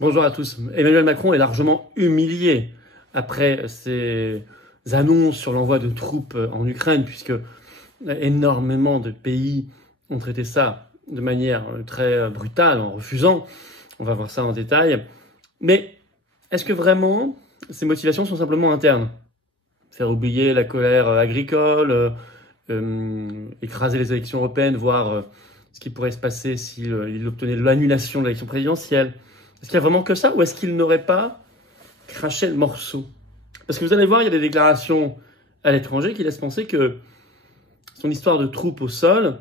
Bonjour à tous. Emmanuel Macron est largement humilié après ses annonces sur l'envoi de troupes en Ukraine, puisque énormément de pays ont traité ça de manière très brutale, en refusant. On va voir ça en détail. Mais est-ce que vraiment ces motivations sont simplement internes? Faire oublier la colère agricole, écraser les élections européennes, voir ce qui pourrait se passer s'il obtenait l'annulation de l'élection présidentielle. Est-ce qu'il y a vraiment que ça, ou est-ce qu'il n'aurait pas craché le morceau? Parce que vous allez voir, il y a des déclarations à l'étranger qui laissent penser que son histoire de troupes au sol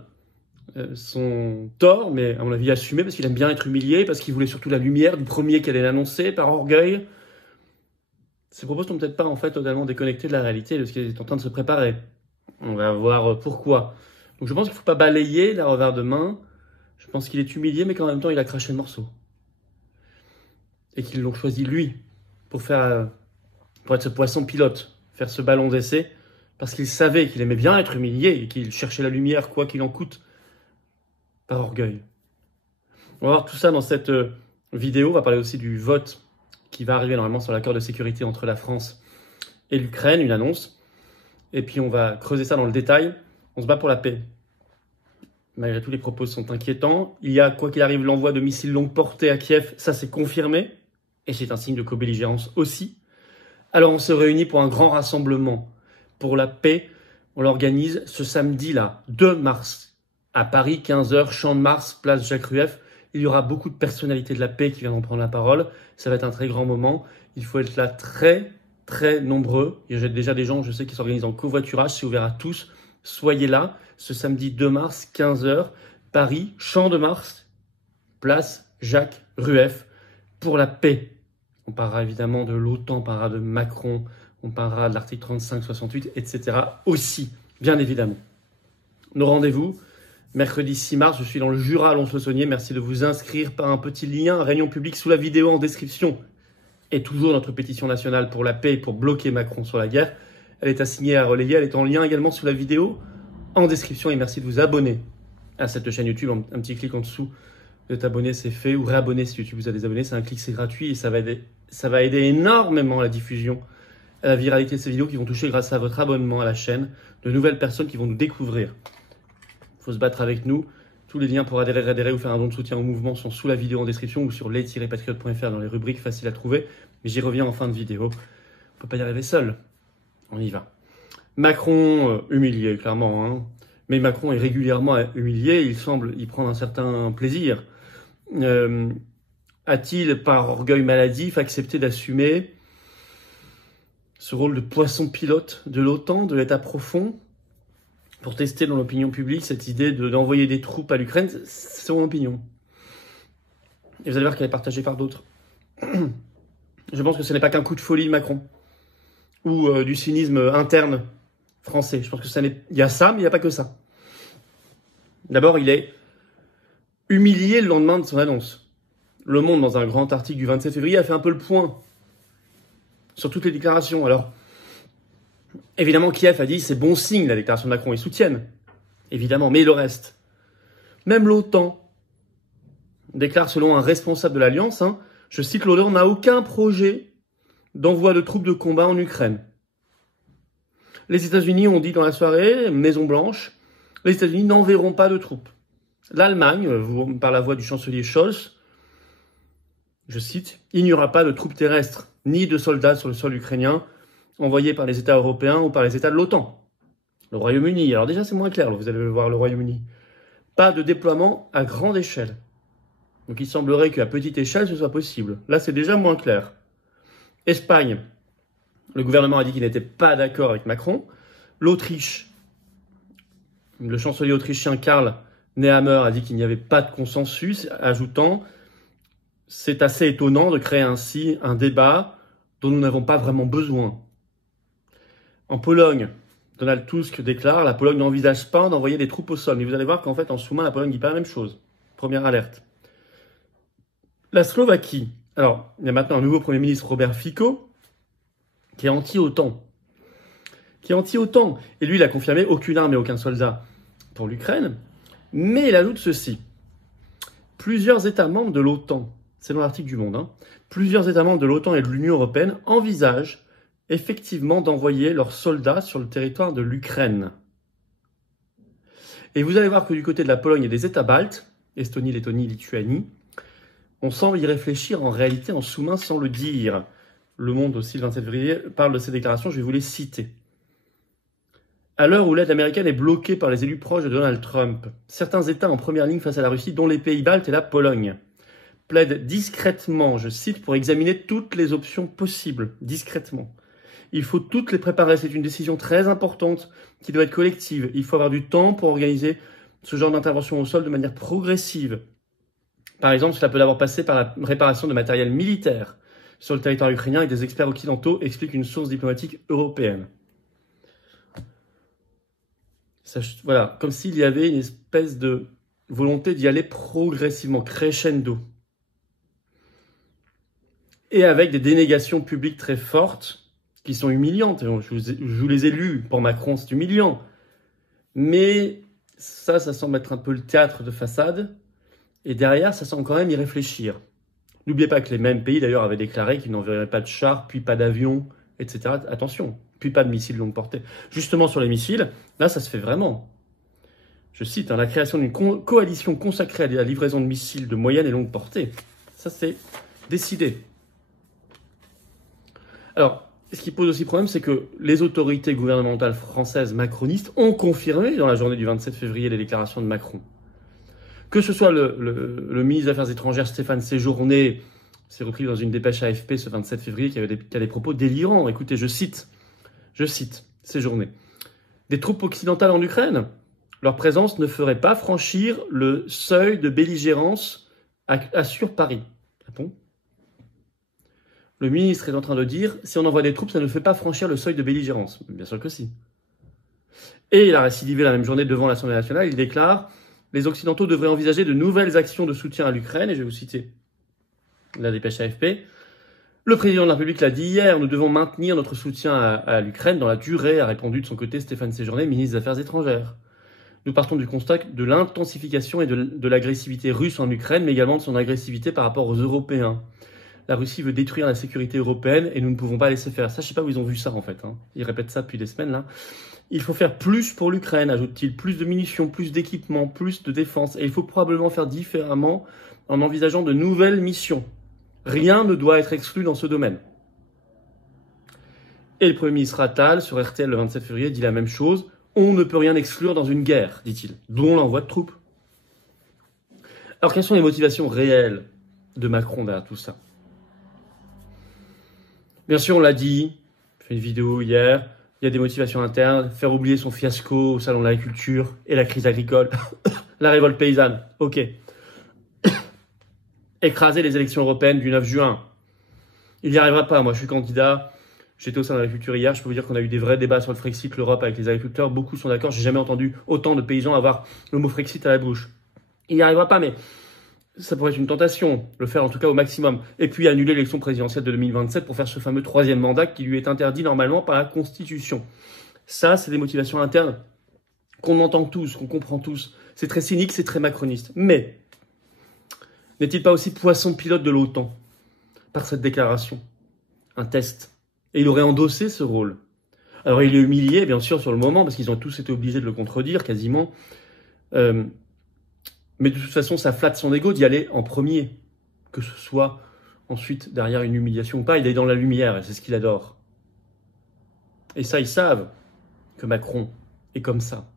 sont tort, mais à mon avis assumé, parce qu'il aime bien être humilié, parce qu'il voulait surtout la lumière du premier qui allait l'annoncer, par orgueil. Ces propos sont peut-être pas en fait totalement déconnectés de la réalité, de ce qui est en train de se préparer. On va voir pourquoi. Donc je pense qu'il ne faut pas balayer d'un revers de main. Je pense qu'il est humilié, mais qu'en même temps il a craché le morceau. Et qu'ils l'ont choisi lui pour être ce poisson pilote, faire ce ballon d'essai, parce qu'il savait qu'il aimait bien être humilié et qu'il cherchait la lumière quoi qu'il en coûte, par orgueil. On va voir tout ça dans cette vidéo. On va parler aussi du vote qui va arriver normalement sur l'accord de sécurité entre la France et l'Ukraine, une annonce. Et puis on va creuser ça dans le détail. On se bat pour la paix. Malgré tout, les propos sont inquiétants. Il y a, quoi qu'il arrive, l'envoi de missiles longue portée à Kiev. Ça, c'est confirmé. Et c'est un signe de co-belligérance aussi. Alors on se réunit pour un grand rassemblement pour la paix. On l'organise ce samedi-là, 2 mars, à Paris, 15h, Champ de Mars, place Jacques Rueff. Il y aura beaucoup de personnalités de la paix qui viendront prendre la parole. Ça va être un très grand moment. Il faut être là très, très nombreux. Il y a déjà des gens, je sais, qui s'organisent en covoiturage. C'est ouvert à tous. Soyez là, ce samedi 2 mars, 15h, Paris, Champ de Mars, place Jacques Rueff, pour la paix. On parlera évidemment de l'OTAN, on parlera de Macron, on parlera de l'article 35-68, etc. aussi, bien évidemment. Nos rendez-vous, mercredi 6 mars, je suis dans le Jura à Lons-le-Saunier. Merci de vous inscrire par un petit lien, réunion publique sous la vidéo en description. Et toujours notre pétition nationale pour la paix et pour bloquer Macron sur la guerre. Elle est assignée à relayer, elle est en lien également sous la vidéo en description. Et merci de vous abonner à cette chaîne YouTube. Un petit clic en dessous de t'abonner, c'est fait. Ou réabonner si YouTube vous a désabonné, c'est un clic, c'est gratuit. Et ça va aider énormément à la diffusion, à la viralité de ces vidéos qui vont toucher, grâce à votre abonnement à la chaîne, de nouvelles personnes qui vont nous découvrir. Il faut se battre avec nous. Tous les liens pour adhérer ou faire un don de soutien au mouvement sont sous la vidéo en description ou sur les-patriotes.fr dans les rubriques faciles à trouver. Mais j'y reviens en fin de vidéo. On ne peut pas y arriver seul. On y va. Macron, humilié, clairement. Hein. Mais Macron est régulièrement humilié. Il semble y prendre un certain plaisir. A-t-il, par orgueil maladif, accepté d'assumer ce rôle de poisson pilote de l'OTAN, de l'État profond, pour tester dans l'opinion publique cette idée d'envoyer des troupes à l'Ukraine? C'est son opinion. Et vous allez voir qu'elle est partagée par d'autres. Je pense que ce n'est pas qu'un coup de folie de Macron, ou du cynisme interne français. Je pense que il y a ça, mais il n'y a pas que ça. D'abord, il est humilié le lendemain de son annonce. Le Monde, dans un grand article du 27 février, a fait un peu le point sur toutes les déclarations. Alors, évidemment, Kiev a dit c'est bon signe la déclaration de Macron, ils soutiennent, évidemment, mais le reste. Même l'OTAN déclare, selon un responsable de l'Alliance, je cite, l'OTAN n'a aucun projet d'envoi de troupes de combat en Ukraine. Les États-Unis ont dit dans la soirée, Maison Blanche, les États-Unis n'enverront pas de troupes. L'Allemagne, par la voix du chancelier Scholz, je cite, il n'y aura pas de troupes terrestres ni de soldats sur le sol ukrainien envoyés par les États européens ou par les États de l'OTAN. Le Royaume-Uni, alors déjà c'est moins clair, vous allez voir le Royaume-Uni. Pas de déploiement à grande échelle. Donc il semblerait qu'à petite échelle ce soit possible. Là c'est déjà moins clair. Espagne, le gouvernement a dit qu'il n'était pas d'accord avec Macron. L'Autriche, le chancelier autrichien Karl Nehammer a dit qu'il n'y avait pas de consensus, ajoutant « C'est assez étonnant de créer ainsi un débat dont nous n'avons pas vraiment besoin ». En Pologne, Donald Tusk déclare « La Pologne n'envisage pas d'envoyer des troupes au sol ». Mais vous allez voir qu'en fait, en sous-main, la Pologne dit pas la même chose. Première alerte. La Slovaquie. Alors, il y a maintenant un nouveau Premier ministre, Robert Fico, qui est anti-OTAN. Et lui, il a confirmé aucune arme et aucun soldat pour l'Ukraine. Mais il ajoute ceci. Plusieurs États membres de l'OTAN selon l'article du Monde, hein, plusieurs États membres de l'OTAN et de l'Union européenne envisagent effectivement d'envoyer leurs soldats sur le territoire de l'Ukraine. Et vous allez voir que du côté de la Pologne et des États baltes, Estonie, Lettonie, Lituanie, on semble y réfléchir en réalité en sous-main sans le dire. Le Monde aussi, le 27 février, parle de ces déclarations, je vais vous les citer. À l'heure où l'aide américaine est bloquée par les élus proches de Donald Trump, certains États en première ligne face à la Russie, dont les pays baltes et la Pologne, plaident discrètement, je cite, pour examiner toutes les options possibles, discrètement. Il faut toutes les préparer, c'est une décision très importante qui doit être collective. Il faut avoir du temps pour organiser ce genre d'intervention au sol de manière progressive. Par exemple, cela peut d'abord passer par la réparation de matériel militaire sur le territoire ukrainien et des experts occidentaux, explique une source diplomatique européenne. Ça, voilà, comme s'il y avait une espèce de volonté d'y aller progressivement, crescendo. Et avec des dénégations publiques très fortes, qui sont humiliantes. Je vous les ai lues, pour Macron, c'est humiliant. Mais ça semble être un peu le théâtre de façade. Et derrière, ça semble quand même y réfléchir. N'oubliez pas que les mêmes pays, d'ailleurs, avaient déclaré qu'ils n'enverraient pas de chars, puis pas d'avions, etc. Attention, puis pas de missiles longue portée. Justement, sur les missiles, là, ça se fait vraiment. Je cite, hein, la création d'une coalition consacrée à la livraison de missiles de moyenne et longue portée. Ça, c'est décidé. Alors, ce qui pose aussi problème, c'est que les autorités gouvernementales françaises macronistes ont confirmé dans la journée du 27 février les déclarations de Macron. Que ce soit le ministre des Affaires étrangères Stéphane Séjourné, c'est repris dans une dépêche AFP ce 27 février, qui a des propos délirants. Écoutez, je cite Séjourné. Des troupes occidentales en Ukraine, leur présence ne ferait pas franchir le seuil de belligérance, assure Paris. Ah bon ? Le ministre est en train de dire, si on envoie des troupes, ça ne fait pas franchir le seuil de belligérance. Bien sûr que si. Et il a récidivé la même journée devant l'Assemblée nationale, il déclare, les Occidentaux devraient envisager de nouvelles actions de soutien à l'Ukraine, et je vais vous citer la dépêche AFP. Le président de la République l'a dit hier, nous devons maintenir notre soutien à l'Ukraine dans la durée, a répondu de son côté Stéphane Séjourné, ministre des Affaires étrangères. Nous partons du constat de l'intensification et de l'agressivité russe en Ukraine, mais également de son agressivité par rapport aux Européens. La Russie veut détruire la sécurité européenne et nous ne pouvons pas laisser faire. Ça, je sais pas où ils ont vu ça en fait. Hein. Ils répètent ça depuis des semaines là. Il faut faire plus pour l'Ukraine, ajoute-t-il. Plus de munitions, plus d'équipements, plus de défense. Et il faut probablement faire différemment en envisageant de nouvelles missions. Rien ne doit être exclu dans ce domaine. Et le Premier ministre Attal, sur RTL le 27 février, dit la même chose. On ne peut rien exclure dans une guerre, dit-il, dont l'envoi de troupes. Alors, quelles sont les motivations réelles de Macron derrière tout ça ? Bien sûr, on l'a dit, j'ai fait une vidéo hier, il y a des motivations internes, faire oublier son fiasco au Salon de l'Agriculture et la crise agricole, la révolte paysanne, ok. Écraser les élections européennes du 9 juin. Il n'y arrivera pas, moi je suis candidat, j'étais au Salon de l'Agriculture hier, je peux vous dire qu'on a eu des vrais débats sur le Frexit, l'Europe avec les agriculteurs, beaucoup sont d'accord, j'ai jamais entendu autant de paysans avoir le mot Frexit à la bouche. Il n'y arrivera pas, mais ça pourrait être une tentation, le faire en tout cas au maximum. Et puis annuler l'élection présidentielle de 2027 pour faire ce fameux troisième mandat qui lui est interdit normalement par la Constitution. Ça, c'est des motivations internes qu'on entend tous, qu'on comprend tous. C'est très cynique, c'est très macroniste. Mais n'est-il pas aussi poisson pilote de l'OTAN par cette déclaration? Un test. Et il aurait endossé ce rôle. Alors il est humilié, bien sûr, sur le moment, parce qu'ils ont tous été obligés de le contredire, quasiment. Mais de toute façon, ça flatte son ego d'y aller en premier. Que ce soit ensuite derrière une humiliation ou pas, il est dans la lumière et c'est ce qu'il adore. Et ça, ils savent que Macron est comme ça.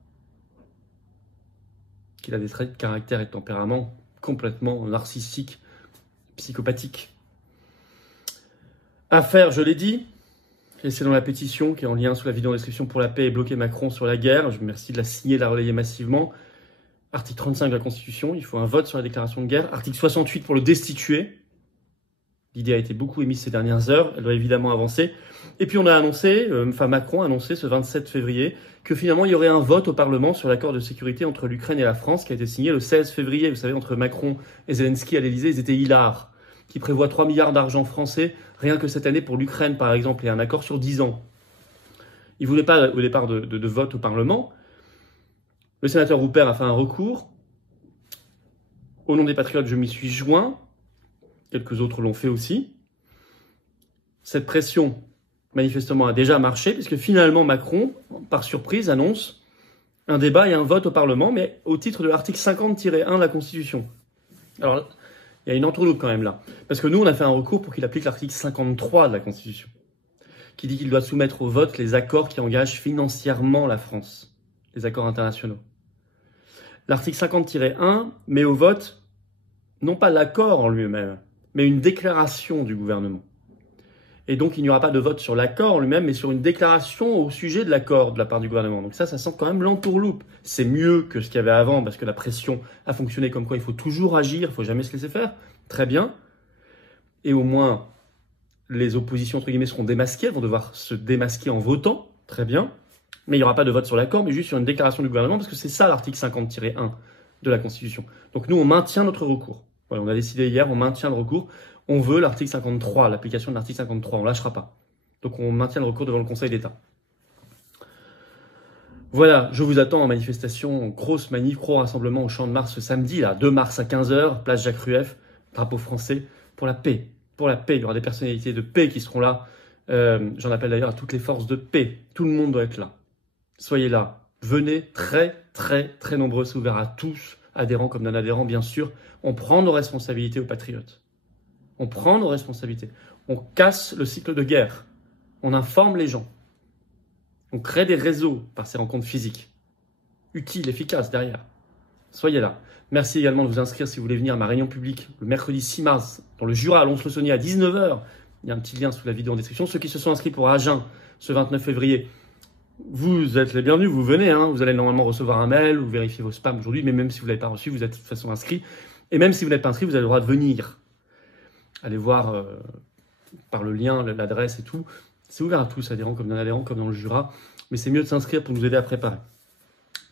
Qu'il a des traits de caractère et de tempérament complètement narcissiques, psychopathiques. Affaire, je l'ai dit, et c'est dans la pétition qui est en lien sous la vidéo en description pour la paix et bloquer Macron sur la guerre. Je vous remercie de la signer, de la relayer massivement. Article 35 de la Constitution, il faut un vote sur la déclaration de guerre. Article 68 pour le destituer. L'idée a été beaucoup émise ces dernières heures, elle doit évidemment avancer. Et puis on a annoncé, Macron a annoncé ce 27 février que finalement il y aurait un vote au Parlement sur l'accord de sécurité entre l'Ukraine et la France qui a été signé le 16 février. Vous savez, entre Macron et Zelensky à l'Elysée, ils étaient hilars, qui prévoit 3 milliards d'argent français, rien que cette année pour l'Ukraine par exemple, et un accord sur 10 ans. Ils ne voulaient pas au départ de vote au Parlement. Le sénateur Houpert a fait un recours. Au nom des Patriotes, je m'y suis joint. quelques autres l'ont fait aussi. Cette pression, manifestement, a déjà marché, puisque finalement Macron, par surprise, annonce un débat et un vote au Parlement, mais au titre de l'article 50-1 de la Constitution. Alors, il y a une entourloupe quand même là, parce que nous, on a fait un recours pour qu'il applique l'article 53 de la Constitution, qui dit qu'il doit soumettre au vote les accords qui engagent financièrement la France, les accords internationaux. L'article 50-1 met au vote, non pas l'accord en lui-même, mais une déclaration du gouvernement. Et donc, il n'y aura pas de vote sur l'accord en lui-même, mais sur une déclaration au sujet de l'accord de la part du gouvernement. Donc ça sent quand même l'entourloupe. C'est mieux que ce qu'il y avait avant, parce que la pression a fonctionné comme quoi il faut toujours agir, il ne faut jamais se laisser faire. Très bien. Et au moins, les oppositions, entre guillemets, seront démasquées, elles vont devoir se démasquer en votant. Très bien. Mais il n'y aura pas de vote sur l'accord, mais juste sur une déclaration du gouvernement, parce que c'est ça l'article 50-1 de la Constitution. Donc nous, on maintient notre recours. Voilà, on a décidé hier, on maintient le recours. On veut l'article 53, l'application de l'article 53, on ne lâchera pas. Donc on maintient le recours devant le Conseil d'État. Voilà, je vous attends en manifestation, grosse manif, gros rassemblement au Champ de Mars ce samedi, là, 2 mars à 15h, place Jacques Rueff, drapeau français, pour la paix. Pour la paix, il y aura des personnalités de paix qui seront là. J'en appelle d'ailleurs à toutes les forces de paix. Tout le monde doit être là. Soyez là. Venez, très, très, très nombreux, c'est ouvert à tous, adhérents comme non-adhérents, bien sûr. On prend nos responsabilités aux patriotes. On prend nos responsabilités. On casse le cycle de guerre. On informe les gens. On crée des réseaux par ces rencontres physiques. Utiles, efficaces derrière. Soyez là. Merci également de vous inscrire si vous voulez venir à ma réunion publique le mercredi 6 mars dans le Jura à Lons-le-Saunier à 19h. Il y a un petit lien sous la vidéo en description. Ceux qui se sont inscrits pour Agen ce 29 février, vous êtes les bienvenus. Vous venez. Vous allez normalement recevoir un mail ou vérifier vos spams aujourd'hui. Mais même si vous ne l'avez pas reçu, vous êtes de toute façon inscrit. Et même si vous n'êtes pas inscrit, vous avez le droit de venir. Allez voir par le lien, l'adresse et tout. C'est ouvert à tous, adhérents comme non-adhérents, comme dans le Jura. Mais c'est mieux de s'inscrire pour nous aider à préparer.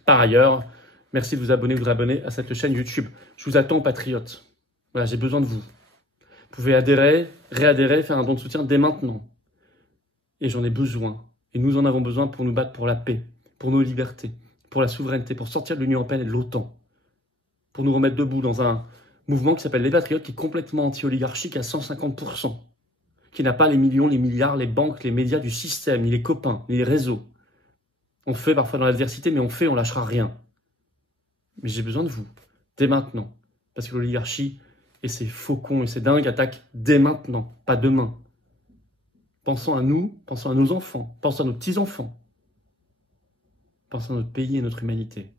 Par ailleurs, merci de vous abonner à cette chaîne YouTube. Je vous attends, patriotes. Voilà, j'ai besoin de vous. Vous pouvez adhérer, réadhérer, faire un don de soutien dès maintenant. Et j'en ai besoin. Et nous en avons besoin pour nous battre pour la paix, pour nos libertés, pour la souveraineté, pour sortir de l'Union européenne et de l'OTAN. Pour nous remettre debout dans un mouvement qui s'appelle les Patriotes, qui est complètement anti-oligarchique à 150%, qui n'a pas les millions, les milliards, les banques, les médias du système, ni les copains, ni les réseaux. On fait parfois dans l'adversité, mais on lâchera rien. Mais j'ai besoin de vous, dès maintenant, parce que l'oligarchie et ses faucons et ses dingues attaquent dès maintenant, pas demain. Pensons à nous, pensons à nos enfants, pensons à nos petits-enfants, pensons à notre pays et notre humanité.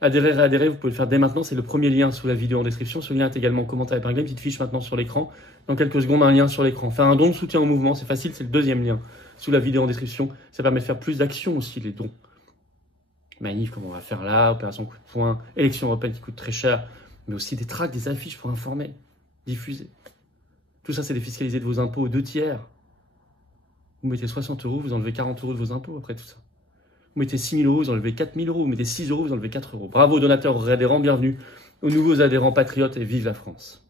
Adhérer, réadhérer, vous pouvez le faire dès maintenant. C'est le premier lien sous la vidéo en description. Ce lien est également en commentaire épinglé. Petite fiche maintenant sur l'écran. Dans quelques secondes, un lien sur l'écran. Faire un don de soutien au mouvement, c'est facile. C'est le deuxième lien sous la vidéo en description. Ça permet de faire plus d'actions aussi, les dons. Manif, comme on va faire là, opération coup de poing, élection européenne qui coûte très cher, mais aussi des tracts, des affiches pour informer, diffuser. Tout ça, c'est défiscalisé de vos impôts aux 2/3. Vous mettez 60 €, vous enlevez 40 € de vos impôts après tout ça. Vous mettez 6 000 €, vous enlevez 4 000 €. Vous mettez 6 €, vous enlevez 4 €. Bravo donateurs, adhérents, bienvenue aux nouveaux adhérents patriotes et vive la France.